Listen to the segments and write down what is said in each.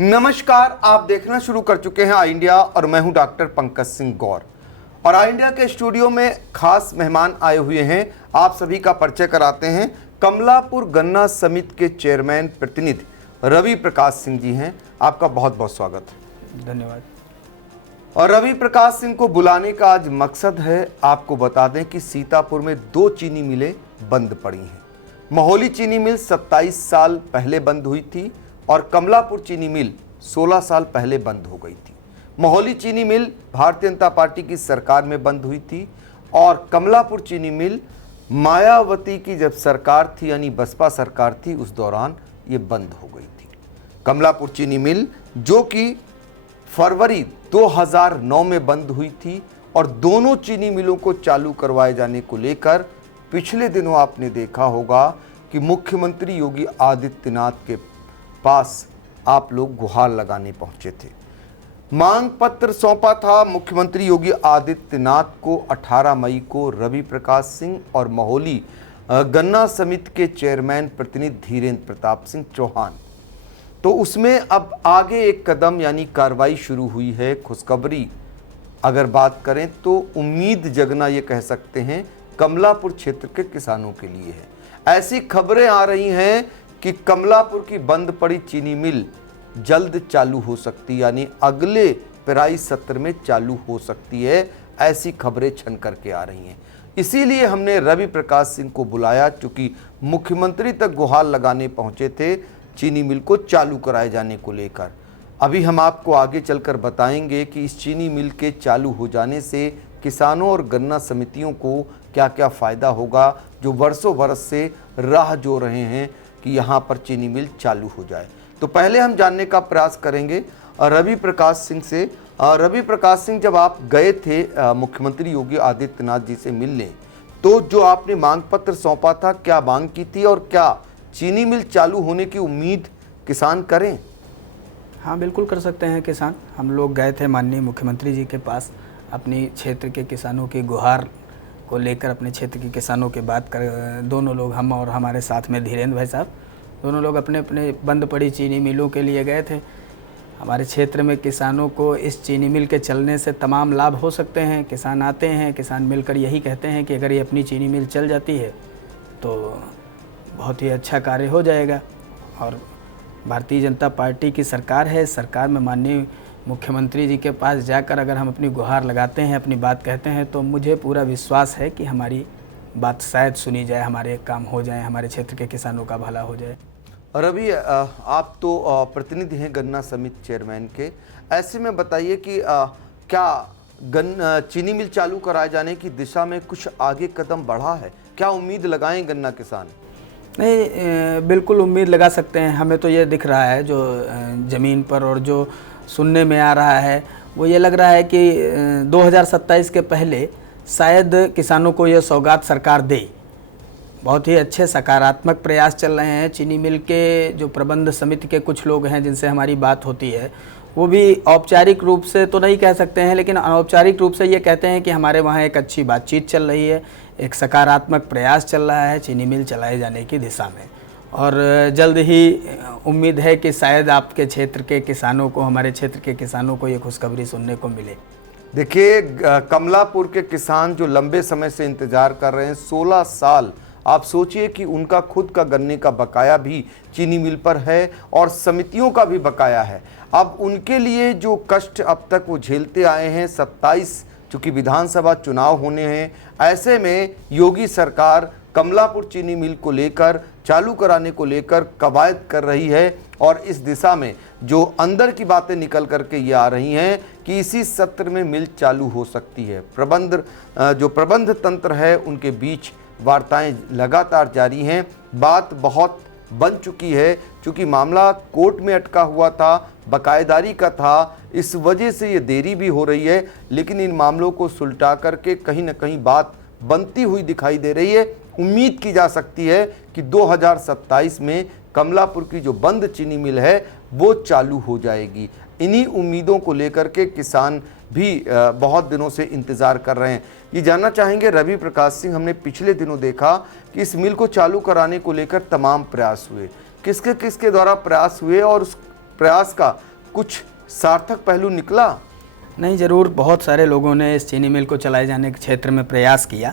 नमस्कार, आप देखना शुरू कर चुके हैं आई इंडिया और मैं हूं डॉक्टर पंकज सिंह गौर। और आई इंडिया के स्टूडियो में खास मेहमान आए हुए हैं। आप सभी का परिचय कराते हैं। कमलापुर गन्ना समिति के चेयरमैन प्रतिनिधि रवि प्रकाश सिंह जी हैं। आपका बहुत बहुत स्वागत है। धन्यवाद। और रवि प्रकाश सिंह को बुलाने का आज मकसद है, आपको बता दें कि सीतापुर में 2 चीनी मिलें बंद पड़ी हैं। महोली चीनी मिल 27 साल पहले बंद हुई थी और कमलापुर चीनी मिल 16 साल पहले बंद हो गई थी। महोली चीनी मिल भारतीय जनता पार्टी की सरकार में बंद हुई थी और कमलापुर चीनी मिल मायावती की जब सरकार थी, यानी बसपा सरकार थी, उस दौरान ये बंद हो गई थी। कमलापुर चीनी मिल जो कि फरवरी 2009 में बंद हुई थी और दोनों चीनी मिलों को चालू करवाए जाने को लेकर पिछले दिनों आपने देखा होगा कि मुख्यमंत्री योगी आदित्यनाथ के पास आप लोग गुहार लगाने पहुंचे थे। मांग पत्र सौंपा था मुख्यमंत्री योगी आदित्यनाथ को 18 मई को रवि प्रकाश सिंह और महोली गन्ना समिति के चेयरमैन प्रतिनिधि धीरेन्द्र प्रताप सिंह चौहान। तो उसमें अब आगे एक कदम यानी कार्रवाई शुरू हुई है। खुशखबरी अगर बात करें तो उम्मीद जगना ये कह सकते हैं कमलापुर क्षेत्र के किसानों के लिए है। ऐसी खबरें आ रही हैं कि कमलापुर की बंद पड़ी चीनी मिल जल्द चालू हो सकती है, यानी अगले पेराई सत्र में चालू हो सकती है। ऐसी खबरें छन करके आ रही हैं। इसीलिए हमने रवि प्रकाश सिंह को बुलाया, क्योंकि मुख्यमंत्री तक गुहार लगाने पहुंचे थे चीनी मिल को चालू कराए जाने को लेकर। अभी हम आपको आगे चलकर बताएंगे कि इस चीनी मिल के चालू हो जाने से किसानों और गन्ना समितियों को क्या क्या फ़ायदा होगा, जो वर्षों बरस से राह जो रहे हैं कि यहाँ पर चीनी मिल चालू हो जाए। तो पहले हम जानने का प्रयास करेंगे रवि प्रकाश सिंह से। रवि प्रकाश सिंह, जब आप गए थे मुख्यमंत्री योगी आदित्यनाथ जी से मिलने, तो जो आपने मांग पत्र सौंपा था, क्या मांग की थी और क्या चीनी मिल चालू होने की उम्मीद किसान करें? हाँ, बिल्कुल कर सकते हैं किसान। हम लोग गए थे माननीय मुख्यमंत्री जी के पास अपनी क्षेत्र के किसानों की गुहार को लेकर, अपने क्षेत्र के किसानों के बात कर, दोनों लोग, हम और हमारे साथ में धीरेन्द्र भाई साहब, दोनों लोग अपने अपने बंद पड़ी चीनी मिलों के लिए गए थे। हमारे क्षेत्र में किसानों को इस चीनी मिल के चलने से तमाम लाभ हो सकते हैं। किसान आते हैं, किसान मिलकर यही कहते हैं कि अगर ये अपनी चीनी मिल चल जाती है तो बहुत ही अच्छा कार्य हो जाएगा। और भारतीय जनता पार्टी की सरकार है, सरकार में माननीय मुख्यमंत्री जी के पास जाकर अगर हम अपनी गुहार लगाते हैं, अपनी बात कहते हैं, तो मुझे पूरा विश्वास है कि हमारी बात शायद सुनी जाए, हमारे काम हो जाए, हमारे क्षेत्र के किसानों का भला हो जाए। रवि, आप तो प्रतिनिधि हैं गन्ना समिति चेयरमैन के। ऐसे में बताइए कि क्या चीनी मिल चालू कराए जाने की दिशा में कुछ आगे कदम बढ़ा है? क्या उम्मीद लगाएं गन्ना किसान? नहीं, बिल्कुल उम्मीद लगा सकते हैं। हमें तो ये दिख रहा है, जो ज़मीन पर और जो सुनने में आ रहा है, वो ये लग रहा है कि 2027 के पहले शायद किसानों को ये सौगात सरकार दे। बहुत ही अच्छे सकारात्मक प्रयास चल रहे हैं। चीनी मिल के जो प्रबंध समिति के कुछ लोग हैं जिनसे हमारी बात होती है, वो भी औपचारिक रूप से तो नहीं कह सकते हैं, लेकिन अनौपचारिक रूप से ये कहते हैं कि हमारे वहाँ एक अच्छी बातचीत चल रही है, एक सकारात्मक प्रयास चल रहा है चीनी मिल चलाए जाने की दिशा में। और जल्द ही उम्मीद है कि शायद आपके क्षेत्र के किसानों को, हमारे क्षेत्र के किसानों को ये खुशखबरी सुनने को मिले। देखिए, कमलापुर के किसान जो लंबे समय से इंतजार कर रहे हैं, 16 साल, आप सोचिए कि उनका खुद का गन्ने का बकाया भी चीनी मिल पर है और समितियों का भी बकाया है। अब उनके लिए जो कष्ट अब तक वो झेलते आए हैं, 27 चूँकि विधानसभा चुनाव होने हैं, ऐसे में योगी सरकार कमलापुर चीनी मिल को लेकर, चालू कराने को लेकर कवायद कर रही है। और इस दिशा में जो अंदर की बातें निकल करके ये आ रही हैं कि इसी सत्र में मिल चालू हो सकती है। जो प्रबंध तंत्र है, उनके बीच वार्ताएं लगातार जारी हैं। बात बहुत बन चुकी है, क्योंकि मामला कोर्ट में अटका हुआ था, बकायेदारी का था, इस वजह से ये देरी भी हो रही है। लेकिन इन मामलों को सुलटा करके कहीं ना कहीं बात बनती हुई दिखाई दे रही है। उम्मीद की जा सकती है कि 2027 में कमलापुर की जो बंद चीनी मिल है वो चालू हो जाएगी। इन्हीं उम्मीदों को लेकर के किसान भी बहुत दिनों से इंतज़ार कर रहे हैं। ये जानना चाहेंगे रवि प्रकाश सिंह, हमने पिछले दिनों देखा कि इस मिल को चालू कराने को लेकर तमाम प्रयास हुए, किसके किसके द्वारा प्रयास हुए और प्रयास का कुछ सार्थक पहलू निकला? नहीं, ज़रूर बहुत सारे लोगों ने इस चीनी मिल को चलाए जाने के क्षेत्र में प्रयास किया।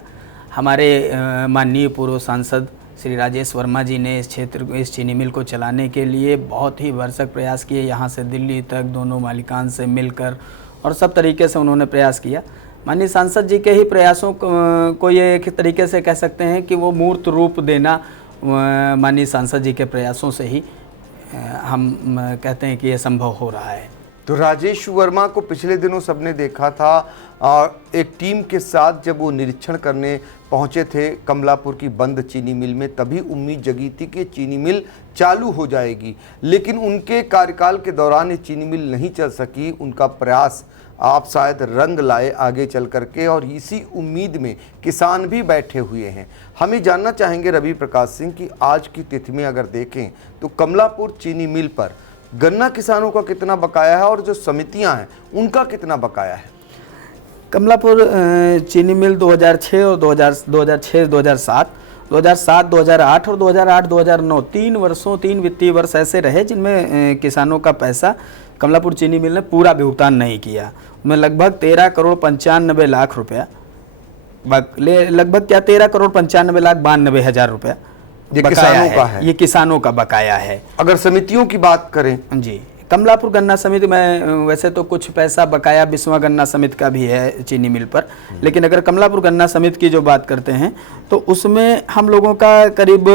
हमारे माननीय पूर्व सांसद श्री राजेश वर्मा जी ने इस चीनी मिल को चलाने के लिए बहुत ही भरसक प्रयास किए। यहाँ से दिल्ली तक दोनों मालिकान से मिलकर और सब तरीके से उन्होंने प्रयास किया। माननीय सांसद जी के ही प्रयासों को ये एक तरीके से कह सकते हैं कि वो मूर्त रूप देना माननीय सांसद जी के प्रयासों से ही हम कहते हैं कि ये संभव हो रहा है। तो राजेश वर्मा को पिछले दिनों सबने देखा था एक टीम के साथ जब वो निरीक्षण करने पहुंचे थे कमलापुर की बंद चीनी मिल में, तभी उम्मीद जगी थी कि चीनी मिल चालू हो जाएगी, लेकिन उनके कार्यकाल के दौरान ये चीनी मिल नहीं चल सकी। उनका प्रयास आप शायद रंग लाए आगे चल करके, और इसी उम्मीद में किसान भी बैठे हुए हैं। हम ये जानना चाहेंगे रवि प्रकाश सिंह कि आज की तिथि में अगर देखें तो कमलापुर चीनी मिल पर गन्ना किसानों का कितना बकाया है और जो समितियां हैं उनका कितना बकाया है? कमलापुर चीनी मिल 2006 और 2006, 2007, 2008 और 2008-2009 3 वित्तीय वर्ष ऐसे रहे जिनमें किसानों का पैसा कमलापुर चीनी मिल ने पूरा भुगतान नहीं किया। उनमें लगभग 13,95,00,000 रुपया, लगभग 13,95,92,000 रुपया ये किसानों का है। ये किसानों का बकाया है। अगर समितियों की बात करें जी, कमलापुर गन्ना समिति में वैसे तो कुछ पैसा बकाया बिस्वा गन्ना समिति का भी है चीनी मिल पर, लेकिन अगर कमलापुर गन्ना समिति की जो बात करते हैं तो उसमें हम लोगों का करीब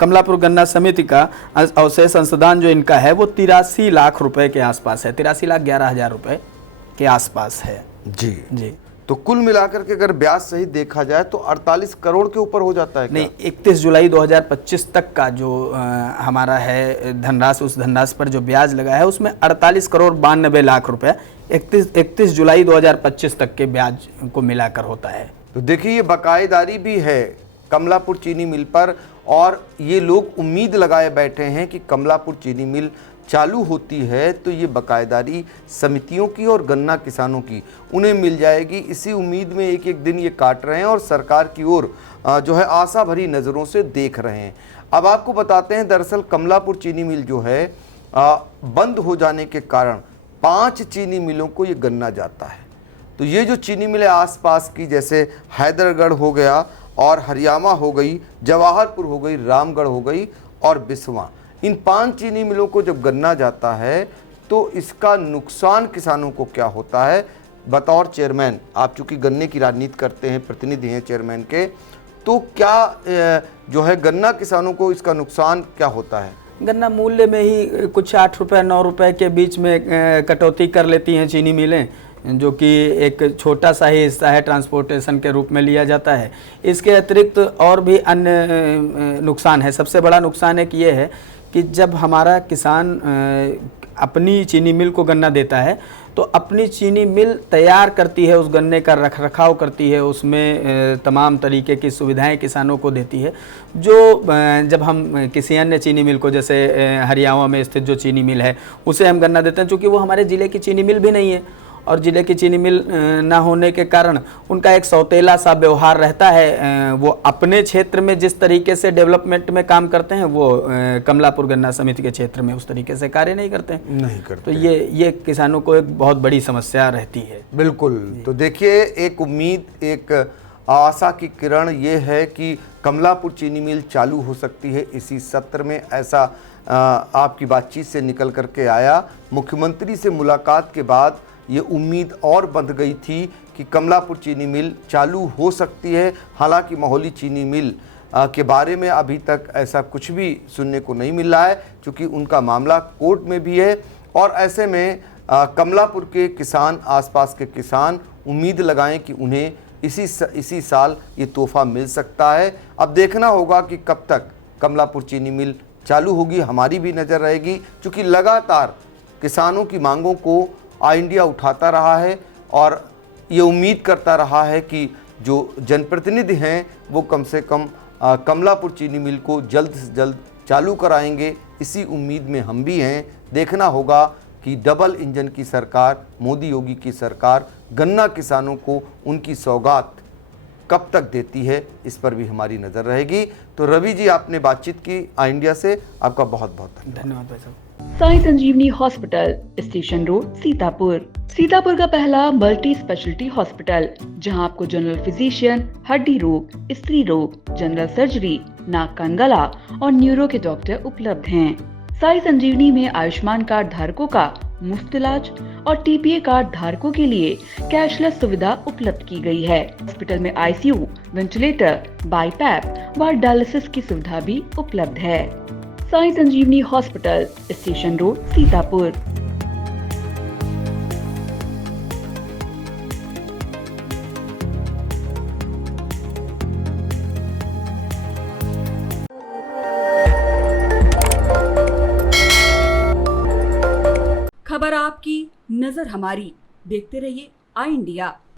कमलापुर गन्ना समिति का अवशेष अंशदान जो इनका है वो 83 लाख रुपए के आसपास है, 83,11,000 रुपए के आसपास है। जी जी, तो कुल मिलाकर के अगर ब्याज सही देखा जाए तो 48 करोड़ के ऊपर हो जाता है क्या? नहीं, 31 जुलाई 2025 तक का जो हमारा है धनराशि, उस धनराशि पर जो ब्याज लगा है उसमें 48,92,00,000 रुपया 31 जुलाई 2025 तक के ब्याज को मिलाकर होता है। तो देखिए ये बकायेदारी भी है कमलापुर चीनी मिल पर, और ये लोग उम्मीद लगाए बैठे हैं कि कमलापुर चीनी मिल चालू होती है तो ये बकायेदारी समितियों की और गन्ना किसानों की उन्हें मिल जाएगी। इसी उम्मीद में एक एक दिन ये काट रहे हैं और सरकार की ओर जो है आशा भरी नज़रों से देख रहे हैं। अब आपको बताते हैं, दरअसल कमलापुर चीनी मिल जो है बंद हो जाने के कारण 5 चीनी मिलों को ये गन्ना जाता है। तो ये जो चीनी मिलें आसपास की, जैसे हैदरगढ़ हो गया और हरियाणा हो गई, जवाहरपुर हो गई, रामगढ़ हो गई और बिस्वा, इन 5 चीनी मिलों को जब गन्ना जाता है तो इसका नुकसान किसानों को क्या होता है? बतौर चेयरमैन, आप चूंकि गन्ने की राजनीति करते हैं, प्रतिनिधि हैं चेयरमैन के, तो क्या जो है गन्ना किसानों को इसका नुकसान क्या होता है? गन्ना मूल्य में ही कुछ 8 रुपये 9 रुपये के बीच में कटौती कर लेती हैं चीनी मिलें, जो कि एक छोटा सा ही हिस्सा है, ट्रांसपोर्टेशन के रूप में लिया जाता है। इसके अतिरिक्त और भी अन्य नुकसान है। सबसे बड़ा नुकसान एक ये है कि जब हमारा किसान अपनी चीनी मिल को गन्ना देता है तो अपनी चीनी मिल तैयार करती है, उस गन्ने का रखरखाव करती है, उसमें तमाम तरीके की सुविधाएं किसानों को देती है। जो जब हम किसी अन्य चीनी मिल को, जैसे हरियाणा में स्थित जो चीनी मिल है उसे हम गन्ना देते हैं, चूँकि वो हमारे ज़िले की चीनी मिल भी नहीं है और ज़िले की चीनी मिल ना होने के कारण उनका एक सौतेला सा व्यवहार रहता है। वो अपने क्षेत्र में जिस तरीके से डेवलपमेंट में काम करते हैं वो कमलापुर गन्ना समिति के क्षेत्र में उस तरीके से कार्य नहीं करते हैं। नहीं करते। तो ये किसानों को एक बहुत बड़ी समस्या रहती है। बिल्कुल। तो देखिए एक उम्मीद, एक आशा की किरण ये है कि कमलापुर चीनी मिल चालू हो सकती है इसी सत्र में, ऐसा आपकी बातचीत से निकल करके आया। मुख्यमंत्री से मुलाकात के बाद ये उम्मीद और बंध गई थी कि कमलापुर चीनी मिल चालू हो सकती है। हालांकि महोली चीनी मिल के बारे में अभी तक ऐसा कुछ भी सुनने को नहीं मिल रहा है, क्योंकि उनका मामला कोर्ट में भी है, और ऐसे में कमलापुर के किसान, आसपास के किसान उम्मीद लगाएं कि उन्हें इसी साल ये तोहफा मिल सकता है। अब देखना होगा कि कब तक कमलापुर चीनी मिल चालू होगी। हमारी भी नज़र रहेगी, क्योंकि लगातार किसानों की मांगों को ऑल इंडिया उठाता रहा है और ये उम्मीद करता रहा है कि जो जनप्रतिनिधि हैं वो कम से कम कमलापुर चीनी मिल को जल्द से जल्द चालू कराएंगे। इसी उम्मीद में हम भी हैं। देखना होगा कि डबल इंजन की सरकार, मोदी योगी की सरकार, गन्ना किसानों को उनकी सौगात कब तक देती है, इस पर भी हमारी नज़र रहेगी। तो रवि जी, आपने बातचीत की आई इंडिया से, आपका बहुत बहुत धन्यवाद भाई साहब। Sai Sanjeevani hospital, station road, Sitapur. Sitapur का पहला मल्टी स्पेशलिटी हॉस्पिटल, जहां आपको जनरल फिजिशियन, हड्डी रोग, स्त्री रोग, जनरल सर्जरी, नाक कान गला और न्यूरो के डॉक्टर उपलब्ध हैं। साई संजीवनी में आयुष्मान कार्ड धारकों का मुफ्त इलाज और टीपीए कार्ड धारकों के लिए कैशलेस सुविधा उपलब्ध की गई है। हॉस्पिटल में आईसीयू, वेंटिलेटर, बाईपैप व डायलिसिस की सुविधा भी उपलब्ध है। Sai Sanjeevani hospital, station road, Sitapur. खबर आपकी, नजर हमारी। देखते रहिए आई इंडिया।